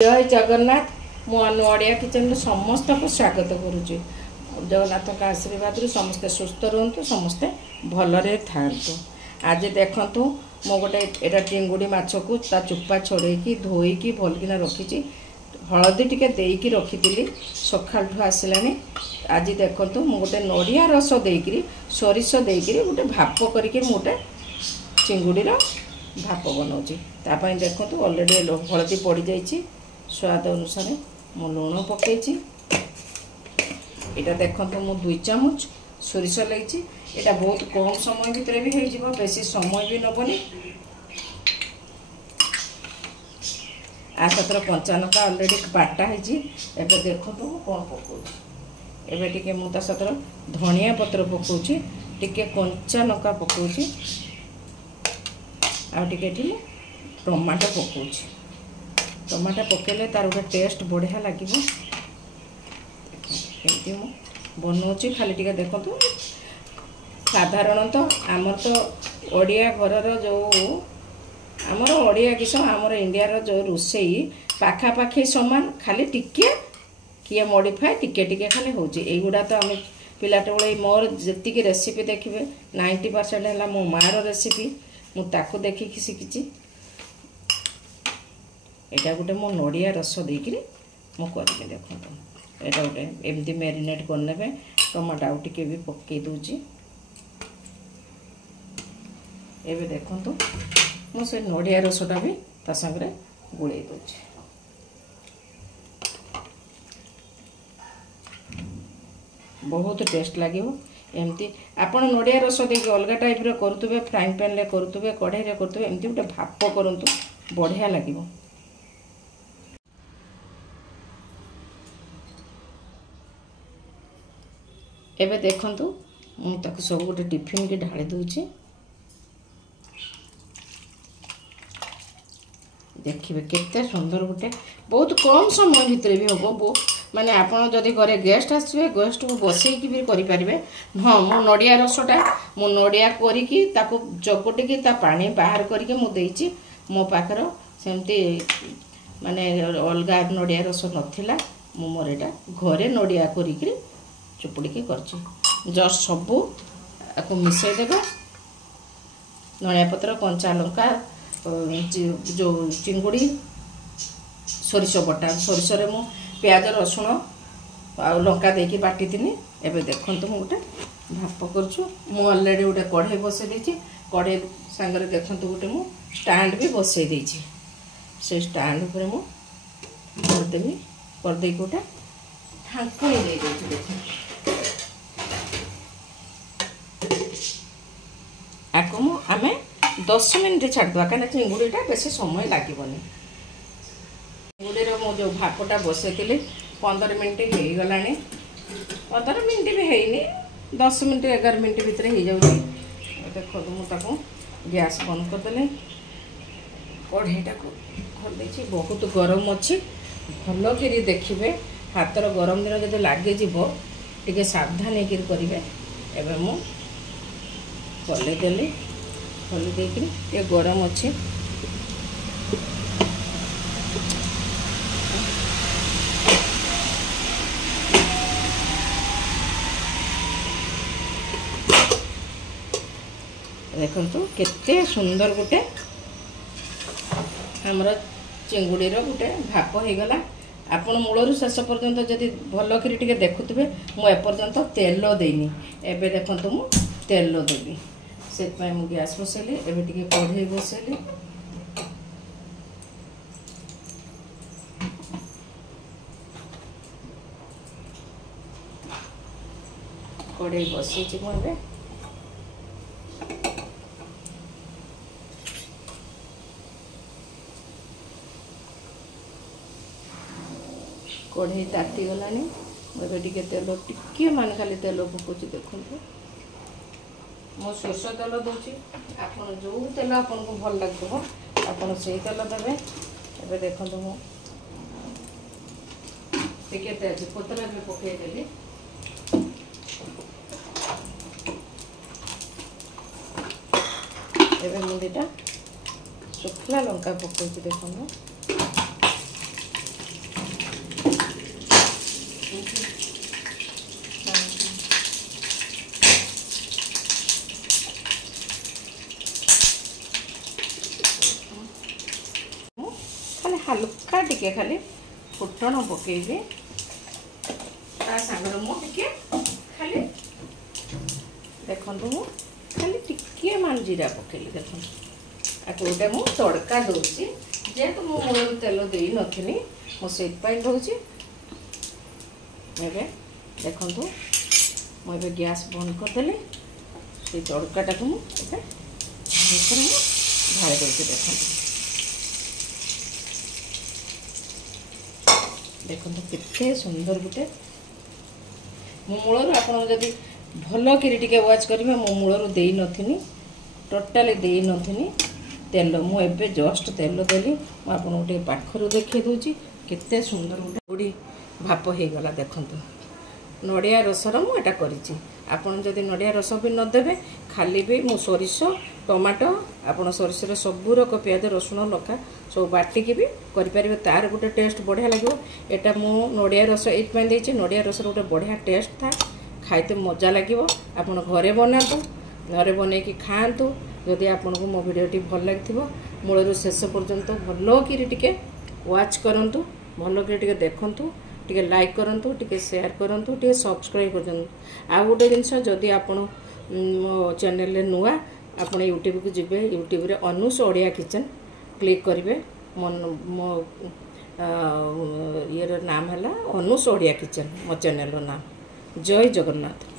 जय जगन्नाथ मु अनुआड़िया किचन समस्त को स्वागत करुच्ची। जगन्नाथ का आशीर्वाद समस्ते सुस्थ रुहतु समस्ते भलरे थांतु। आज देखंतु मो गोटे एटा टिंगुड़ी माछ को ता चुप्पा छड़ेकी धोईकी भलकिना रखी हलदी टिके देकी रखी सकाळठू आसिलानी। आज देखंतु मो गोटे नड़िया रस देकी सोरिष देकी गोटे भाप करके गोटे चिंगुड़ीर भाप बनाऊँगी। तापाई देखंतु ऑलरेडी हलदी पड़ जाइए। स्वाद अनुसार मु लुण पकई इटा देखो मु 2 चामच सोरिष लगी। इटा बहुत कम समय भितर भी हो बेसी समय भी नबनी। आ सतर कंचा लंका ऑलरेडी बाटा है। देखो कौन पकाऊँ एवं टे मुझे सतर धनिया पत्र पकाऊँ टिके कंचा लंका पकाऊँ आटे टमाटो पकाऊँ। टमाटो पकेले तार गोटे टेस्ट बढ़िया लगे। एमती मु बनाऊँ खाली टिके देखो। साधारणतः आमर तो ओडिया घर जो आमर ओडिया किस आमर इंडिया जो रोसई पाखापाखी सामान खाली टिके किए मॉडिफाई टिके टिके खाली होची। एगुड़ा तो आम पिलाटे बेले मोर जी रेसिपी देखिए 90% है मो मार रेसिपी मुझे देखिकी शिखी। एटा गोटे मो नड़िया रस देकी मुझे देखो यहाँ गोटे एमती मैरिनेट करने टमाटो आउ टे भी पकई दूची। एवं देखो मुझे नड़िया रसटा भी ता संगे गुड़े दूची। बहुत टेस्ट लगे एमती आपण नड़िया रस देकी अलग टाइप करुवे फ्राइंग पैन रे करुवे कढ़ाई रे करुवे एमती गोटे भाप करंतु बढ़िया लगे। एबे देखंतु मुझे सब गोटे टिफिन की ढाली दूची। देखिए केते सुंदर गोटे बहुत कम समय भितर भी हम माने आपन जदि घरे गेस्ट आसवे गेस्ट को बसैकी भी करि पारिबे। हाँ मो नड़िया रसटा मो नड़िया करिकी ताको चकटिकी ता पानी बाहर करके मु देइची। मो पाखर सेमती माने अलगा नड़िया रस नथिला मु मोर एटा घरे नड़िया करिकी चुपुड़ी करची। जस्ट सबू आपको मिसई देबे धनिया पत्र कंचा लंका जो चिंगुड़ी सोरिष बटा सोरिष रे मु प्याज रसुण आ लंका देकी बाटी दिनी। एबे देखंतु मु गोटे भाप करछु। मु ऑलरेडी गोटे कढ़ाई बसई देछि। कढ़ाई संगे देखंतु गोटे मु स्टैंड भी बसई देछि। से स्टैंड ऊपर मु कर देबी कर दे गोटे ढांकुणी दे देछि। देखो आको मु आमे 10 मिनिट छाड़वा कहीं चिंगुड़ीटा बेसी समय लगे। चिंगुड़ीर मो जो भापटा बसई 15 मिनिट हो गला 15 मिनिट भी है 10 मिनिट 11 मिनिट भितर हो जाऊँगी। देखो मुझे गैस बंद करदे कढ़ाईटा को खोल बहुत गरम अच्छी भल कि देखिए हाथर गरम दिन जब लगे टे सावधान करेंगे। एवं मु खोलीदेली खोली देकर ये गरम अच्छे देखो केते सुंदर गोटे हमर चिंगुड़ीर गोटे भाप हो गला। आपण मूलर शेष पर्यंत जदि भल कि टे देखुवे मु एपर्यंत तेल देनी। एबे देखो मु तेल देवी से गैस बसैली। एबे टिके कढ़ाई बसैली कढ़ाई बसैची मुझे कढ़ाई ताती गलानी। एबे टिके तेल टिके मान खाली तेल पकाउची। देखो मो सोरष तेल दूची आपन जो तेल आपन को भल लगो आपन से तेल देवे। एबे देखो मु टिके तेज पत्र भी पकई देली। एबे मु दीटा शुखला लंका पकाउची। देखो हाल्का टिके खाली फुटण पकेबी ता सागर मु टिके खाली देखो खाली टिके मान जीरा पकेली देखो आपको गोटे मु तड़का दूसरी जेहेतु मु मूल तेल दे नी मुझे दूसरी एवं देखु मुझे गैस बंद करदेली से तड़काटा को मुझे ढाई दूसरी देखो केते सुंदर गोटे मो मूल आपड़ी भल कि वाच करेंगे मो मूलर दे नी टोटाली दे नी तेल मुझे जस्ट तेल देली मुझे गोटे पाखर देखी दूची केते सुंदर गोटे बुढ़ी भाप हो गला देखु नड़िया रसर मुझा करी आपड़ जदि नड़िया रस भी नदेवे खाली भी मु सोरिष टमाटो आपड़ सोरिष सबू रक पियाज रसुण लका सब बाटिकी भी करें तार गोटे टेस्ट बढ़िया लगे यहाँ मु नड़िया रस ये नड़िया रसर गोटे बढ़िया टेस्ट था खाइते मजा लगे आप घरे बनातु घरे बन खातु जदि आपन को मो वीडियोटी भल लगी मूलर शेष पर्यंत भल कि वाच करूँ भल कि देखूँ टे लाइक करूँ टे शेयर करूँ टे सब्सक्राइब कर आ गोटे जिनस जदि आप मो चैनल नुआ आप यूट्यूब को जीवे यूट्यूब रे अनुस ओडिया किचन क्लिक करेंगे मो ये नाम है अनुस ओडिया किचन मो चैनल नाम। जय जगन्नाथ।